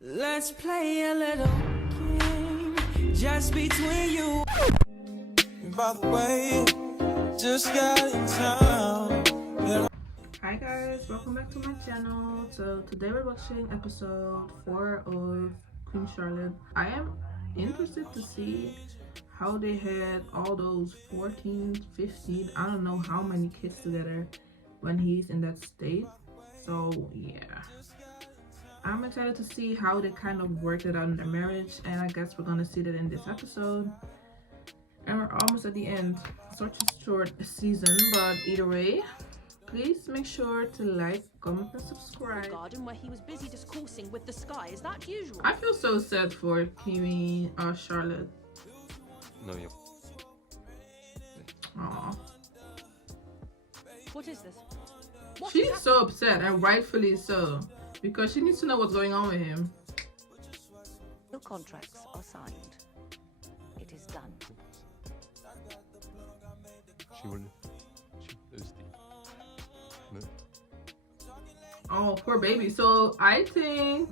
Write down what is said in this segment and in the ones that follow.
Let's play a little game just between you. By the way, just got in town. Hi guys, welcome back to my channel. So today we're watching episode 4 of Queen Charlotte. I am interested to see how they had all those 14, 15, I don't know how many kids together when he's in that state. So yeah, I'm excited to see how they kind of worked it out in their marriage, and I guess we're gonna see that in this episode. And we're almost at the end. Such a short season, but either way, please make sure to like, comment, and subscribe. Garden where he was busy discoursing with the sky. Is that usual? I feel so sad for Caylee, Charlotte. No, you're... Aww. What is this? She's so upset, and rightfully so, because she needs to know what's going on with him. No contracts are signed. It is done. She will... She is the... No. Oh, poor baby. So I think...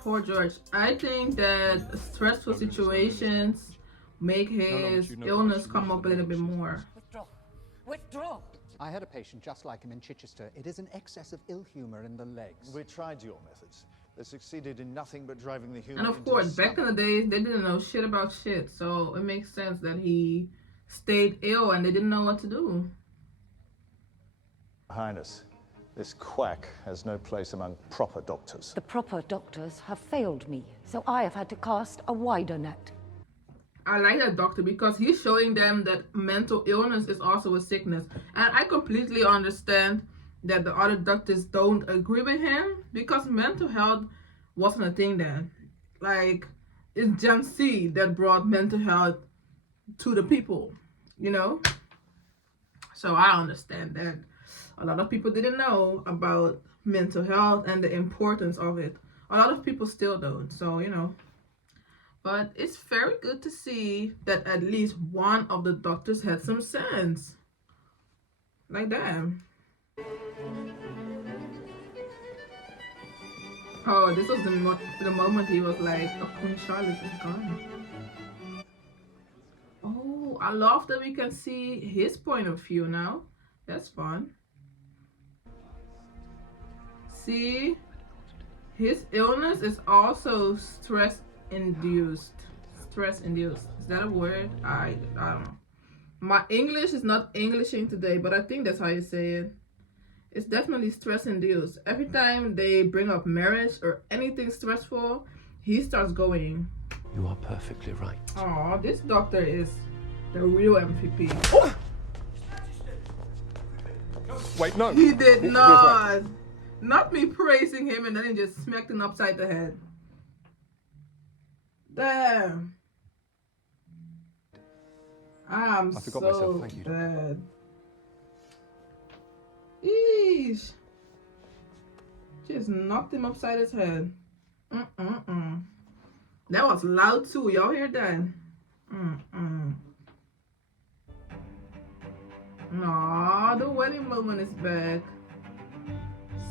Poor George. I think that stressful situations make his illness come up a little bit more. Withdraw. Withdraw. I had a patient just like him in Chichester. It is an excess of ill humor in the legs. We tried your methods. They succeeded in nothing but driving the human. And of course, back in the days, they didn't know shit about shit. So it makes sense that he stayed ill and they didn't know what to do. Highness, this quack has no place among proper doctors. The proper doctors have failed me, so I have had to cast a wider net. I like that doctor because he's showing them that mental illness is also a sickness. And I completely understand that the other doctors don't agree with him because mental health wasn't a thing then. Like, it's Gen Z that brought mental health to the people, you know? So I understand that a lot of people didn't know about mental health and the importance of it. A lot of people still don't, so, you know. But it's very good to see that at least one of the doctors had some sense. Like that. Oh, this was the moment he was like, oh, Queen Charlotte is gone. Oh, I love that we can see his point of view now. That's fun. See, his illness is also stress-induced. Stress-induced. Is that a word? I don't know. My English is not Englishing today, but I think that's how you say it. It's definitely stress-induced. Every time they bring up marriage or anything stressful, he starts going. You are perfectly right. Oh, this doctor is the real MVP. Oh! Wait, no! He did not. Not me praising him and then he just smacked him upside the head. Damn. I'm I forgot so myself, thank you. bad. Eesh. Just knocked him upside his head. That was loud too. Y'all hear that? Aw, the wedding moment is back.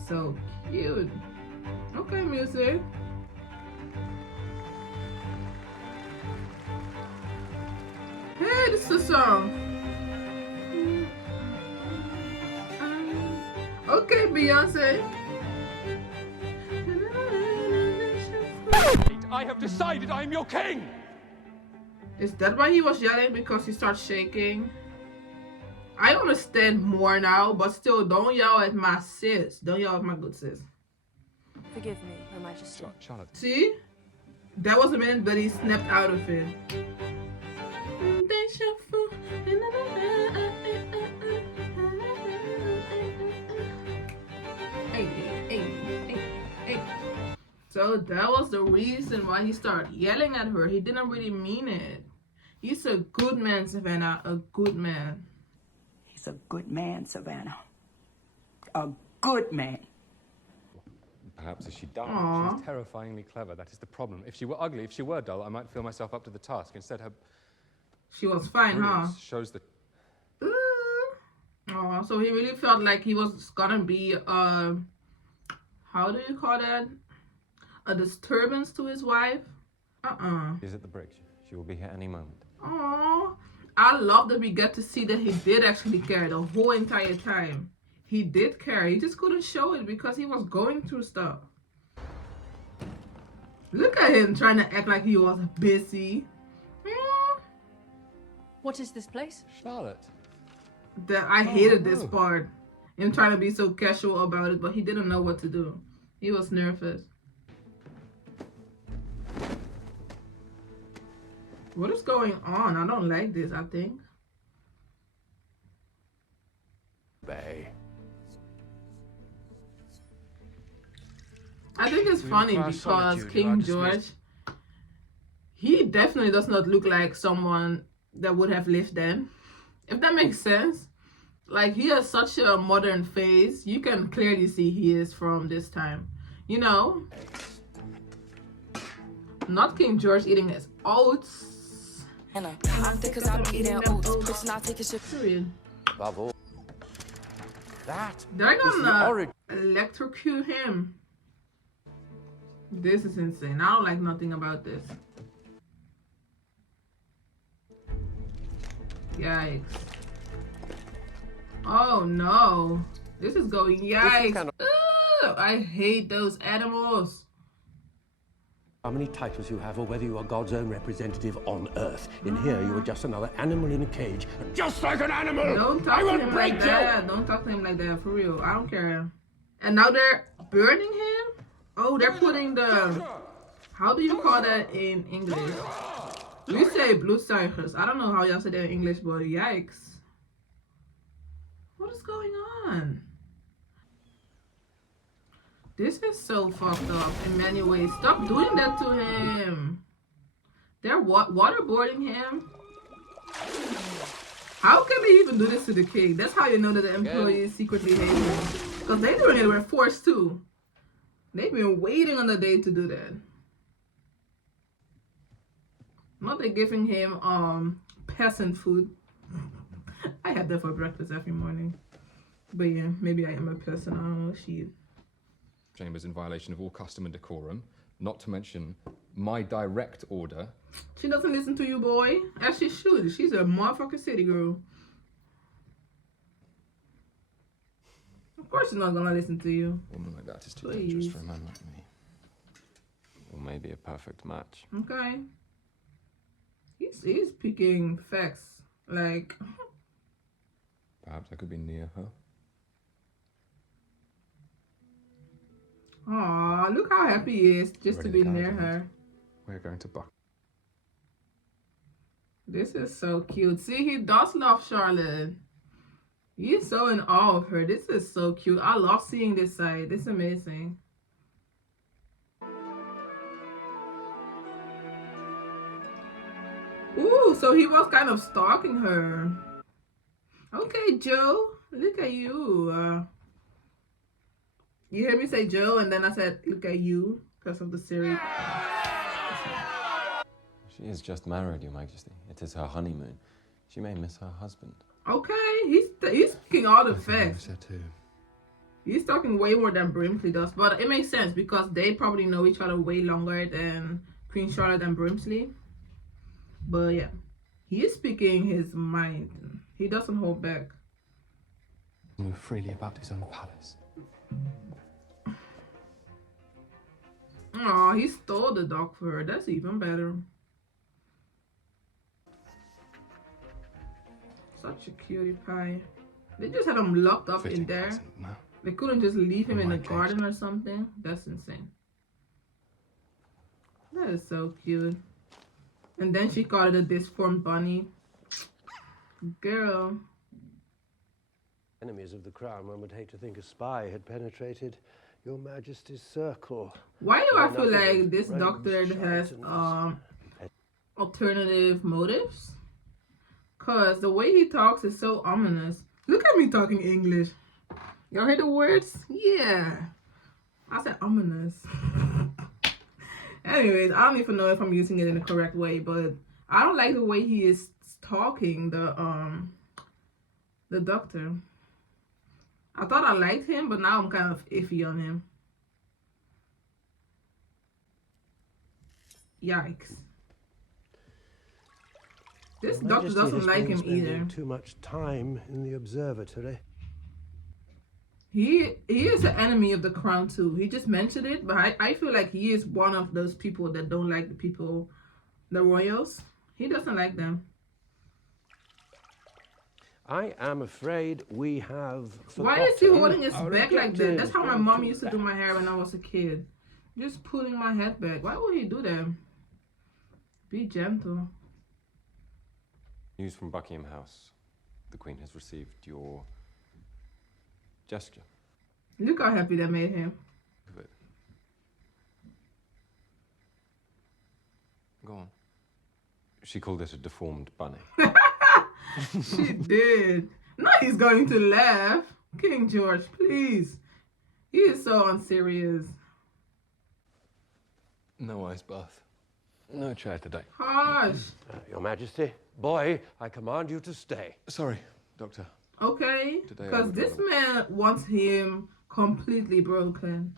So cute. Okay, music. Hey, this is a song. Okay, Beyonce. I have decided I am your king! Is that why he was yelling? Because he starts shaking? I understand more now, but still, don't yell at my sis. Don't yell at my good sis. Forgive me, Her Majesty. Charlotte. See? That was the minute that he snapped out of it. So that was the reason why he started yelling at her. He didn't really mean it. He's a good man, Savannah. A good man. He's a good man, Savannah. A good man. Perhaps as she died, Aww. she's terrifyingly clever. That is the problem. If she were ugly, if she were dull, I might feel myself up to the task. Instead, her She was fine, huh? shows that... Oh, Oh, so he really felt like he was gonna be how do you call that? A disturbance to his wife? She's at the bridge. She will be here any moment. Oh, I love that we get to see that he did actually care the whole entire time. He did care. He just couldn't show it because he was going through stuff. Look at him trying to act like he was busy. What is this place? Charlotte. I hated this part. Him trying to be so casual about it, but he didn't know what to do. He was nervous. What is going on? I don't like this, I think. Bay. I think it's funny because King George, he definitely does not look like someone that would have lived then. If that makes sense. Like, he has such a modern face. You can clearly see he is from this time. You know? Not King George eating his oats. Period. Above all. That They're is the gonna electrocute him. This is insane. I don't like nothing about this. Yikes. Oh no. This is going yikes. Ugh, I hate those animals. How many titles you have or whether you are God's own representative on Earth. In here, you are just another animal in a cage. Just like an animal! Don't talk to him like that. Don't talk to him like that, for real. I don't care. And now they're burning him? Oh, they're putting the... How do you call that in English? We say bloedzuigers. I don't know how y'all say that in English, but yikes. What is going on? This is so fucked up in many ways. Stop doing that to him. They're waterboarding him. How can they even do this to the king? That's how you know that the employees secretly hate him. Because they're doing it with force too. They've been waiting on the day to do that. Not they giving him peasant food. I have that for breakfast every morning. But yeah, maybe I am a peasant. I don't know, shit. Chambers in violation of all custom and decorum, not to mention my direct order. She doesn't listen to you, boy. As she should. She's a motherfucking city girl. Of course she's not gonna listen to you. A woman like that is too dangerous for a man like me. Or maybe a perfect match. Okay. He's picking facts. Like... Perhaps I could be near her. Aw, look how happy he is just to be near her. We're going to Buck. This is so cute. See, he does love Charlotte. He's so in awe of her. This is so cute. I love seeing this side. This is amazing. Ooh, so he was kind of stalking her. Okay, Joe. Look at you. You hear me say Joe, and then I said, look at you, because of the series. She is just married, Your Majesty. It is her honeymoon. She may miss her husband. Okay, he's speaking all the facts. I too. He's talking way more than Brimsley does, but it makes sense because they probably know each other way longer than Queen Charlotte and Brimsley. But yeah, he is speaking his mind. He doesn't hold back. Move freely about his own palace. Aw, he stole the dog for her. That's even better. Such a cutie pie. They just had him locked up in there. They couldn't just leave him in the garden or something. That's insane. That is so cute. And then she called it a disformed bunny. Girl. Enemies of the crown, one would hate to think a spy had penetrated Your Majesty's circle. Why do I feel like this doctor has alternative motives? Cause the way he talks is so ominous. Look at me talking English. Y'all hear the words? Yeah. I said ominous. Anyways, I don't even know if I'm using it in the correct way, but I don't like the way he is talking, the doctor. I thought I liked him, but now I'm kind of iffy on him. Yikes. This doctor doesn't like him either. Too much time in the observatory. He is an enemy of the crown too. He just mentioned it, but I feel like he is one of those people that don't like the people, the royals. He doesn't like them. I am afraid we have forgotten. Why is he holding his our back like that? That's how my mom used to back. do my hair when I was a kid. Just pulling my head back. Why would he do that? Be gentle. News from Buckingham House. The Queen has received your gesture. Look how happy that made him. Of it. Go on. She called it a deformed bunny. She did. Now he's going to laugh. King George, please. He is so unserious. No ice bath. No chair today. Harsh. Your Majesty, boy, I command you to stay. Sorry, Doctor. Okay? Today I Because would this rather- man wants him completely broken.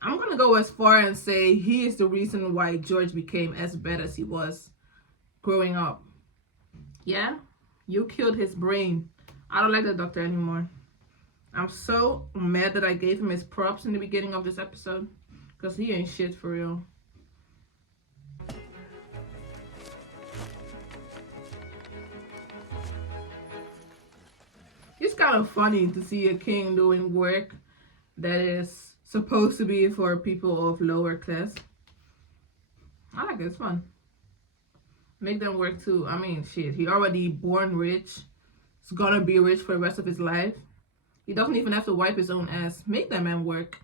I'm going to go as far and say he is the reason why George became as bad as he was growing up. Yeah? You killed his brain. I don't like the doctor anymore. I'm so mad that I gave him his props in the beginning of this episode. Because he ain't shit for real. It's kind of funny to see a king doing work that is supposed to be for people of lower class. I like it. It's fun. Make them work too. I mean, shit. He already born rich. He's gonna be rich for the rest of his life. He doesn't even have to wipe his own ass. Make that man work.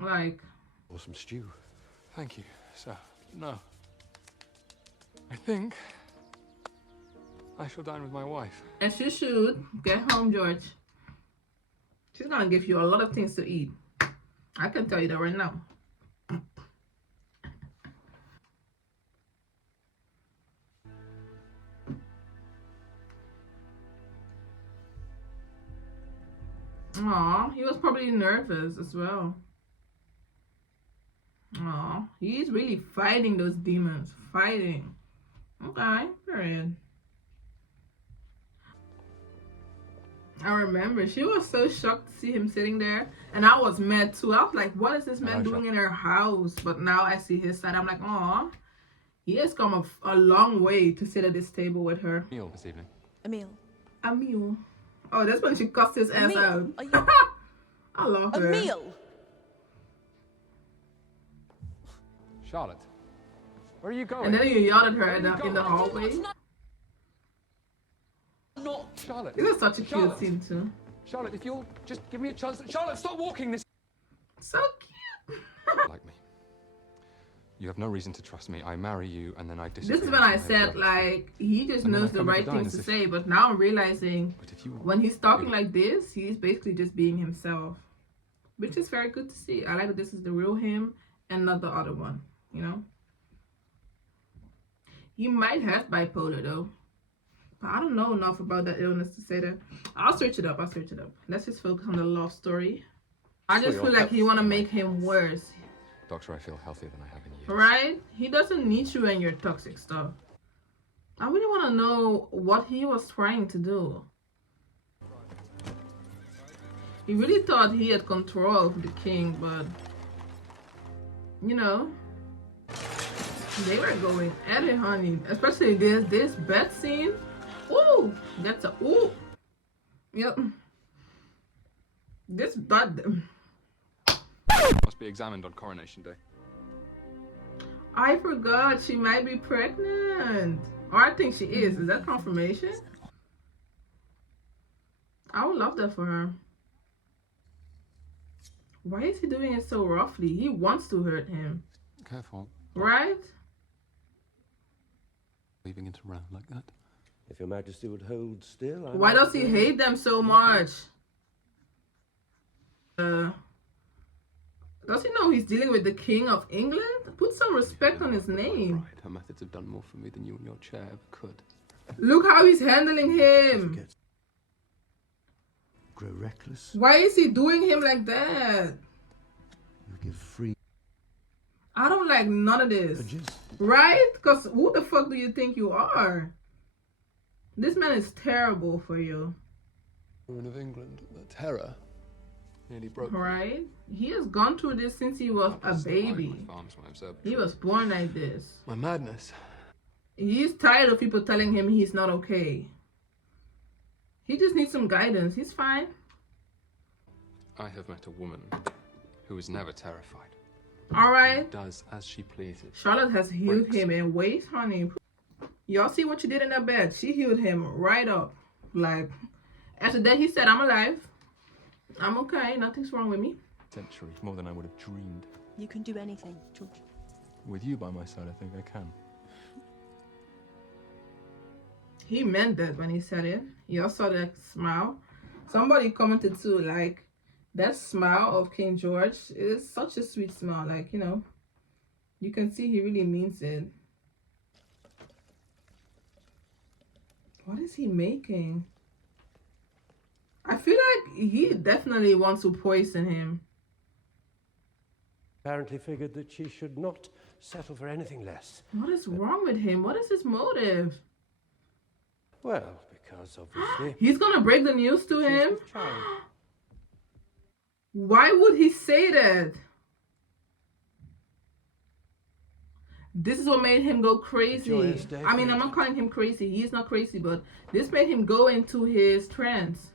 Like. Or some stew. Thank you, sir. No. I think I shall dine with my wife. And she should. Get home, George. She's gonna give you a lot of things to eat. I can tell you that right now. Aw, he was probably nervous as well. Aw, he's really fighting those demons. Fighting. Okay, period. I remember she was so shocked to see him sitting there, and I was mad too. I was like, what is this man doing in her house? But now I see his side. I'm like, aw, he has come a long way to sit at this table with her. Meal this evening. Emil. A meal. Oh, that's when she cussed his ass Emil, out. are you... I love her. Emil. Charlotte, where are you going? And then you yelled at her in the hallway. Not Charlotte. This is such a cute scene too. Charlotte, if you'll just give me a chance. Charlotte, stop walking this. So cute. Like me. You have no reason to trust me. I marry you and then I disappear. This is when I said, like, he just And then knows I the come right to dine things to as say, but now I'm realizing But if you when he's talking like this, he's basically just being himself, which is very good to see. I like that this is the real him and not the other one, you know? He might have bipolar though, but I don't know enough about that illness to say that. I'll search it up. Let's just focus on the love story. I just feel like he want to make him worse. Doctor, I feel healthier than I have in years. Right? He doesn't need you and your toxic stuff. I really want to know what he was trying to do. He really thought he had control of the king, but you know, they were going at it, honey. Especially this bed scene. Ooh, that's a ooh. Yep. This bed. Must be examined on coronation day. I forgot she might be pregnant. Or I think she is. Is that confirmation? I would love that for her. Why is he doing it so roughly? He wants to hurt him. Careful. Right? Leaving it around like that. If your Majesty would hold still, I Why might does he hate them so much? Does he know he's dealing with the King of England? Put some respect on his name. Right, her methods have done more for me than you and your chair ever could. Look how he's handling him. grow reckless. Why is he doing him like that? You give free. I don't like none of this. Right? Because who the fuck do you think you are? This man is terrible for you. Women of England, the terror nearly broke. Right? He has gone through this since he was a baby. He was born like this. My madness. He's tired of people telling him he's not okay. He just needs some guidance. He's fine. I have met a woman who is never terrified. All right. Does as she pleases. Charlotte has healed him in ways, honey. Y'all see what she did in that bed? She healed him right up. Like, after that, he said, I'm alive. I'm okay. Nothing's wrong with me. Centuries, more than I would have dreamed. You can do anything, George. With you by my side, I think I can. He meant that when he said it. Y'all saw that smile. Somebody commented too, like, that smile of King George is such a sweet smile. Like, you know, you can see he really means it. What is he making? I feel like he definitely wants to poison him. Apparently figured that she should not settle for anything less. What is wrong with him? What is his motive? Well, because obviously... He's gonna break the news to him? Why would he say that? This is what made him go crazy. I mean, I'm not calling him crazy. He's not crazy, but this made him go into his trance.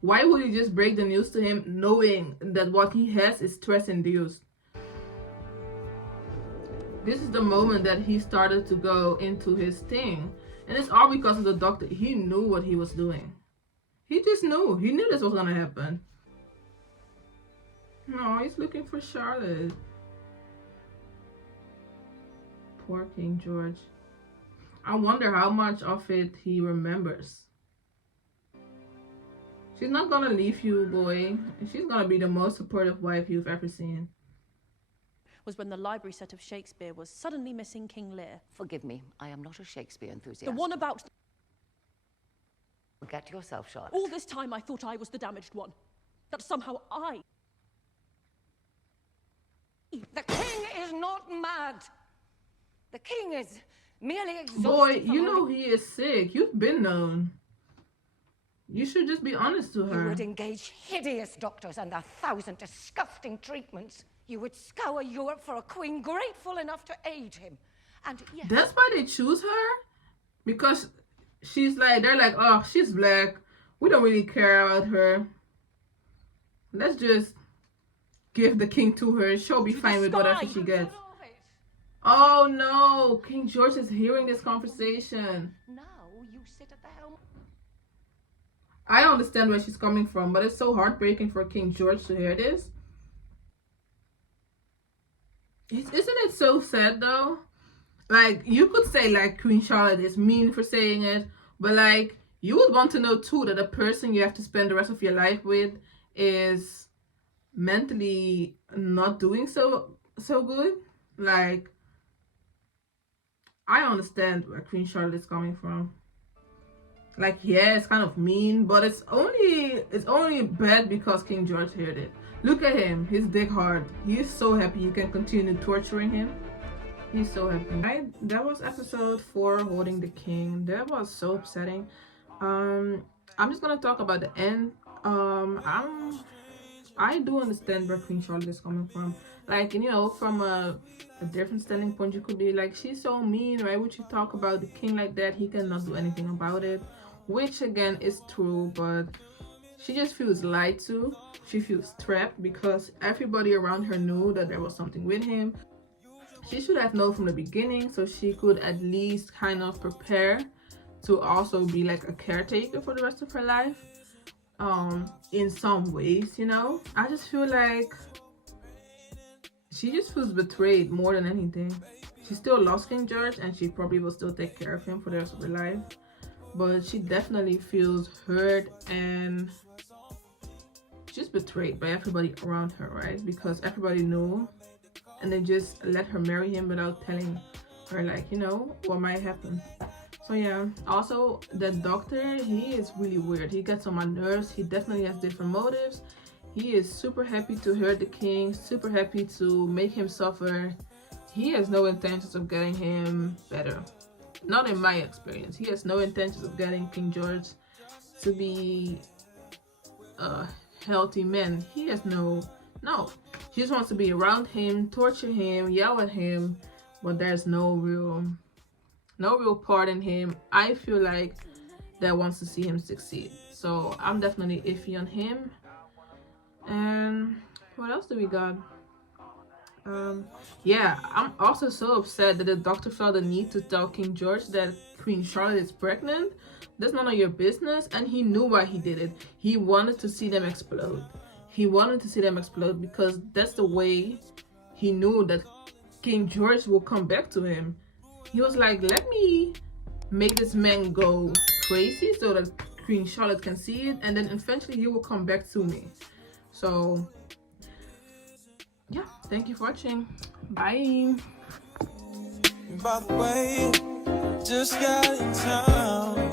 Why would he just break the news to him knowing that what he has is stress-induced? This is the moment that he started to go into his thing. And it's all because of the doctor. He knew what he was doing. He just knew. He knew this was going to happen. No, he's looking for Charlotte. Poor King George. I wonder how much of it he remembers. She's not gonna leave you, boy. She's gonna be the most supportive wife you've ever seen. Was when the library set of Shakespeare was suddenly missing King Lear. Forgive me, I am not a Shakespeare enthusiast. The one about... Forget yourself, Charlotte. All this time I thought I was the damaged one. That somehow I... The king is not mad. The king is merely exhausted. Boy, you know he is sick. You've been known. You should just be honest to her. You would engage hideous doctors and 1,000 disgusting treatments. You would scour Europe for a queen grateful enough to aid him. And yes, that's why they choose her? Because she's like, they're like, oh, she's black. We don't really care about her. Let's just give the king to her. She'll be fine with whatever she gets. Oh no, King George is hearing this conversation. Now you sit at the helm. I understand where she's coming from, but it's so heartbreaking for King George to hear this. Isn't it so sad though? Like, you could say like Queen Charlotte is mean for saying it, but like, you would want to know too that the person you have to spend the rest of your life with is mentally not doing so good. Like, I understand where Queen Charlotte is coming from. Like, yeah, it's kind of mean, but it's only bad because King George heard it. Look at him, his dick hard. He is so happy you can continue torturing him. He's so happy. Right? That was episode 4, Holding the King. That was so upsetting. I'm just gonna talk about the end. I do understand where Queen Charlotte is coming from. Like, you know, from a different standing point, you could be like, she's so mean, right? Would you talk about the king like that? He cannot do anything about it. Which, again, is true, but she just feels lied to. She feels trapped because everybody around her knew that there was something with him. She should have known from the beginning, so she could at least kind of prepare to also be like a caretaker for the rest of her life. In some ways, you know. I just feel like she just feels betrayed more than anything. She still lost King George and she probably will still take care of him for the rest of her life, but she definitely feels hurt and just betrayed by everybody around her, right? Because everybody knew and they just let her marry him without telling her, like, you know, what might happen. So yeah, also the doctor, he is really weird. He gets on my nerves. He definitely has different motives. He is super happy to hurt the king, super happy to make him suffer. He has no intentions of getting him better. Not in my experience. He has no intentions of getting King George to be a healthy man. He has no. He just wants to be around him, torture him, yell at him, but there's no real part in him, I feel like, that wants to see him succeed. So I'm definitely iffy on him. And what else do we got? Yeah, I'm also so upset that the doctor felt the need to tell King George that Queen Charlotte is pregnant. That's none of your business, and he knew why he did it. He wanted to see them explode. He wanted to see them explode because that's the way he knew that King George will come back to him. He was like, let me make this man go crazy so that Queen Charlotte can see it, and then eventually he will come back to me. So yeah, thank you for watching. Bye. By the way, just got in town.